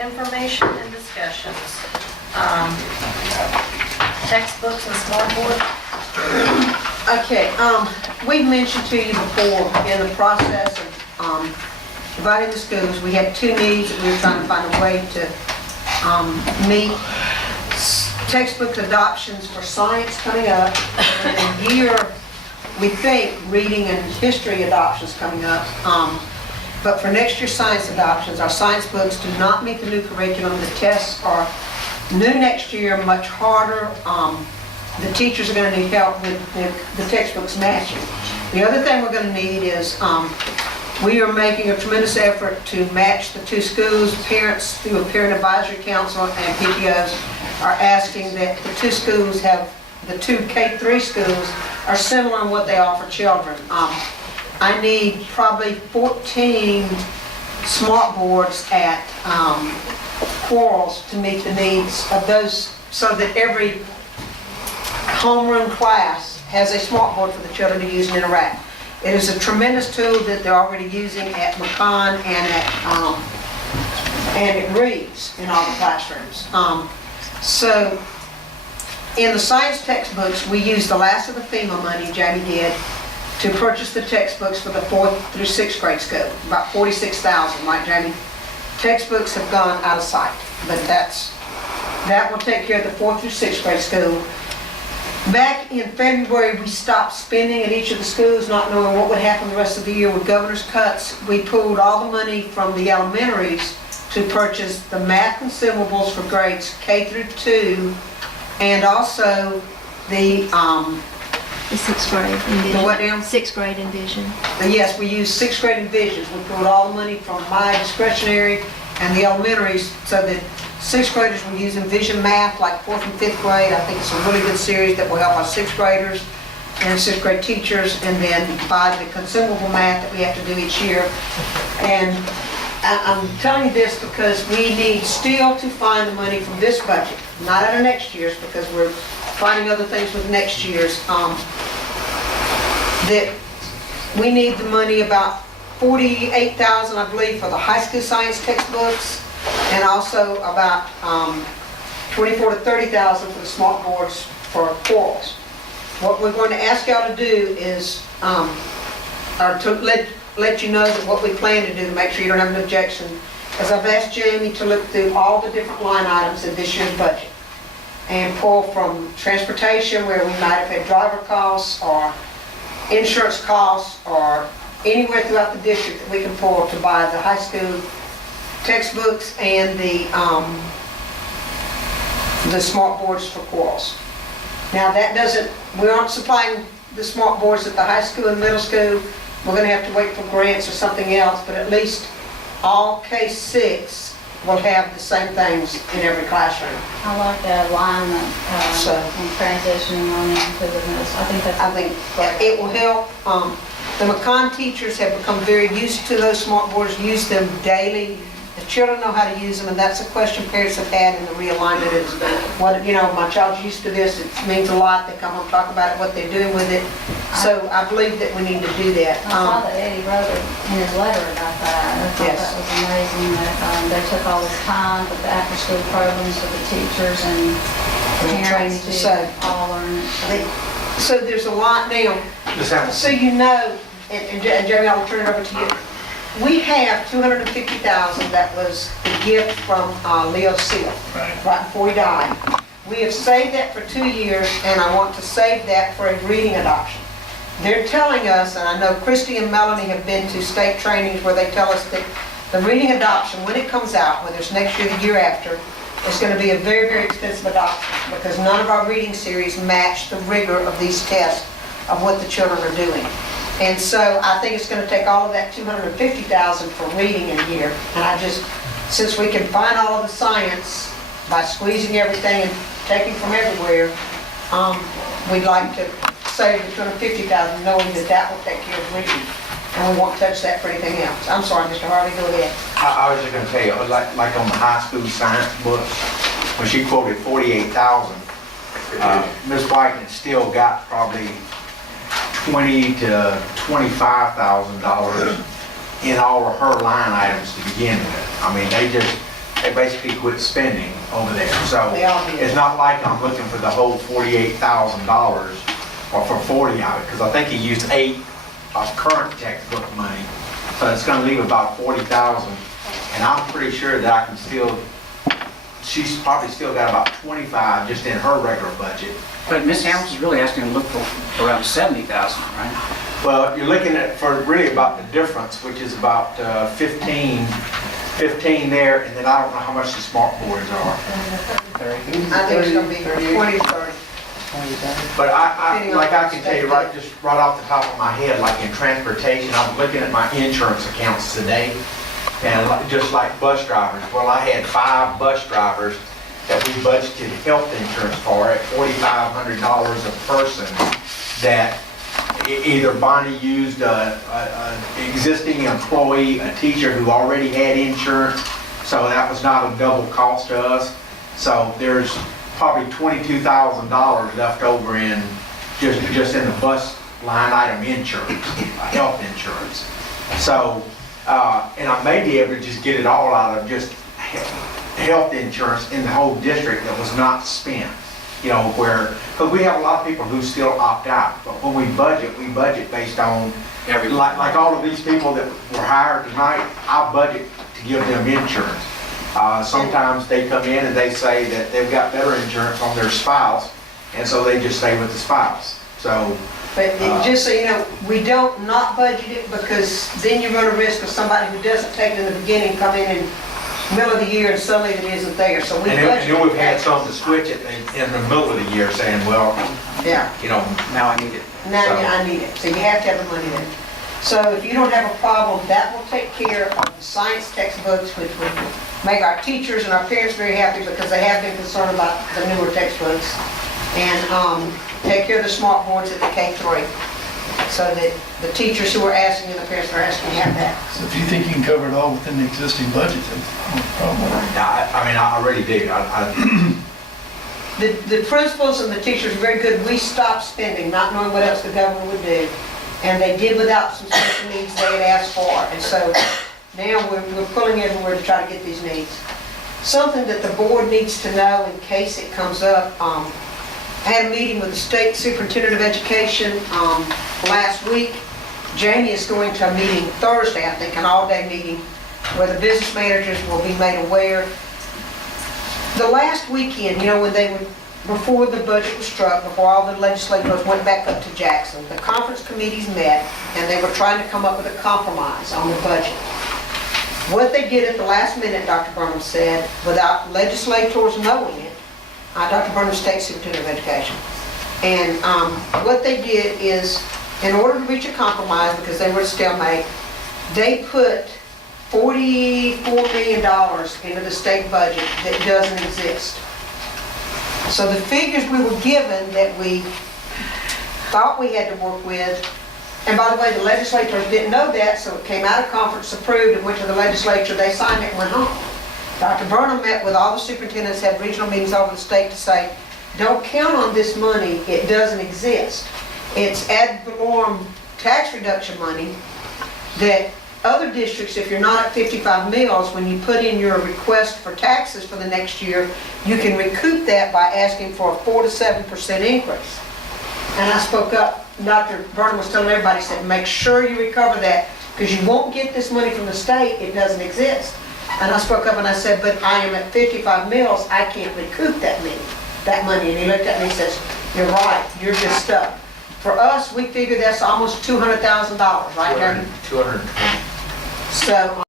information and discussions. Textbooks and smartboard. Okay, we mentioned to you before in the process of dividing the schools, we had two needs that we were trying to find a way to meet. Textbook adoptions for science coming up, and a year, we think, reading and history adoptions coming up. But for next year's science adoptions, our science books do not meet the new curriculum. The tests are new next year, much harder. The teachers are going to need help with the textbooks matching. The other thing we're going to need is, we are making a tremendous effort to match the two schools. Parents, through a parent advisory council and PTOs, are asking that the two schools have, the two K-3 schools are similar in what they offer children. I need probably 14 smart boards at Quarles to meet the needs of those, so that every homeroom class has a smart board for the children to use and interact. It is a tremendous tool that they're already using at McCon and at Reeves in all the classrooms. So in the science textbooks, we used the last of the FEMA money, Jamie did, to purchase the textbooks for the 4th through 6th grade school, about $46,000, right, Jamie? Textbooks have gone out of sight, but that will take care of the 4th through 6th grade school. Back in February, we stopped spending at each of the schools, not knowing what would happen the rest of the year with governor's cuts. We pulled all the money from the elementaries to purchase the math consumables for grades K through 2, and also the 6th grade Envision. The what now? 6th grade Envision. yes, we used 6th grade Envisions. We pulled all the money from my discretionary and the elementaries, so that 6th graders will use Envision Math like 4th and 5th grade. I think it's a really good series that will help our 6th graders and 6th grade teachers, and then buy the consumable math that we have to do each year. And I'm telling you this because we need still to find the money from this budget, not out of next year's, because we're finding other things with next year's. That we need the money, about $48,000, I believe, for the high school science textbooks, and also about $24,000 to $30,000 for the smart boards for Quarles. What we're going to ask y'all to do is, or to let you know that what we plan to do, to make sure you don't have an objection, is I've asked Jamie to look through all the different line items in this year's budget and pull from transportation, where we might have had driver costs or insurance costs, or anywhere throughout the district that we can pull to buy the high school textbooks and the smart boards for Quarles. Now that doesn't, we aren't supplying the smart boards at the high school and middle school. We're going to have to wait for grants or something else, but at least all K-6 will have the same things in every classroom. I like the alignment and transitioning on into the middle. I think it will help. The McCon teachers have become very used to those smart boards, use them daily. The children know how to use them, and that's a question parents have had in the realignment is, what, my child's used to this, it means a lot, they come home and talk about it, what they're doing with it. So I believe that we need to do that. I saw that Eddie wrote in his letter about that. I thought that was amazing that they took all this time with the after-school programs for the teachers and parents to all learn it. So there's a lot now. So you know, and Jeremy, I'll turn it over to you. We have $250,000 that was the gift from Leo Seal, right before he died. We have saved that for 2 years, and I want to save that for a reading adoption. They're telling us, and I know Christy and Melanie have been to state trainings where they tell us that the reading adoption, when it comes out, whether it's next year or the year after, is going to be a very, very expensive adoption, because none of our reading series match the rigor of these tests of what the children are doing. And so I think it's going to take all of that $250,000 for reading in here. And since we can find all of the science by squeezing everything and taking from everywhere, we'd like to save the $250,000, knowing that that will take care of reading. And we won't touch that for anything else. I'm sorry, Mr. Harvey, go ahead. I was just going to tell you, like on the high school science books, when she quoted $48,000, Ms. Whiten still got probably $20,000 to $25,000 in all of her line items to begin with. I mean, they they basically quit spending over there. So They all did. it's not like I'm looking for the whole $48,000 or for 40 of it, because I think he used 8 of current textbook money. So it's gonna leave about 40,000. And I'm pretty sure that I can still, she's probably still got about 25 just in her regular budget. But Ms. Hamilton's really asking to look for around 70,000, right? Well, you're looking at for really about the difference, which is about 15 there, and then I don't know how much the smart boards are. I think it's gonna be 20, 30. But like I can tell you just right off the top of my head, like in transportation, I'm looking at my insurance accounts today, and just like bus drivers, well, I had 5 bus drivers that we budgeted health insurance for at $4,500 a person, that either Bonnie used a existing employee, a teacher who already had insurance, so that was not a double cost to us. So there's probably $22,000 left over in just in the bus line item insurance, health insurance. So, and I may be able to just get it all out of just health insurance in the whole district that was not spent. You know, because we have a lot of people who still opt out, but when we budget based on, like all of these people that were hired tonight, I budget to give them insurance. Sometimes they come in and they say that they've got better insurance on their spouse, and so they just stay with the spouse. So, But just so you know, we don't not budget it, because then you run a risk of somebody who doesn't take it in the beginning come in middle of the year and suddenly it isn't there, so we and budget. then we've had some to switch it in the middle of the year saying, well, Yeah, you know, Now I need it. now So- I need it, so you have to have the money there. So if you don't have a problem, that will take care of the science textbooks, which will make our teachers and our parents very happy, because they have been concerned about the newer textbooks. And take care of the smart boards at the K-3, so that the teachers who are asking and the parents who are asking have that. So if you think you can cover it all within the existing budget, then no problem. I mean, I really do. The principals and the teachers are very good. We stopped spending, not knowing what else the government would do. And they did without some special needs they had asked for. And so now we're pulling everywhere to try to get these needs. Something that the board needs to know in case it comes up, I had a meeting with the state superintendent of education last week. Jamie is going to a meeting Thursday, I think, an all-day meeting, where the business managers will be made aware. The last weekend, you know, when they were, before the budget was struck, before all the legislators went back up to Jackson, the conference committees met, and they were trying to come up with a compromise on the budget. What they did at the last minute, Dr. Burnham said, without legislators knowing it, Dr. Burnham, State Superintendent of Education, and what they did is, in order to reach a compromise, because they were at stalemate, they put $44 million into the state budget that doesn't exist. So the figures we were given that we thought we had to work with, and by the way, the legislators didn't know that, so it came out of conference, approved, and went to the legislature, they signed it and went home. Dr. Burnham met with all the superintendents, had regional meetings over the state to say, don't count on this money, it doesn't exist. It's ad valorem tax reduction money that other districts, if you're not at 55 mills, when you put in your request for taxes for the next year, you can recoup that by asking for a 4 to 7% increase. And I spoke up, Dr. Burnham was telling everybody, said, make sure you recover that, because you won't get this money from the state, it doesn't exist. And I spoke up and I said, but I am at 55 mills, I can't recoup that money. And he looked at me and says, you're right, you're just stuck. For us, we figure that's almost $200,000, right, Jeremy? 220. So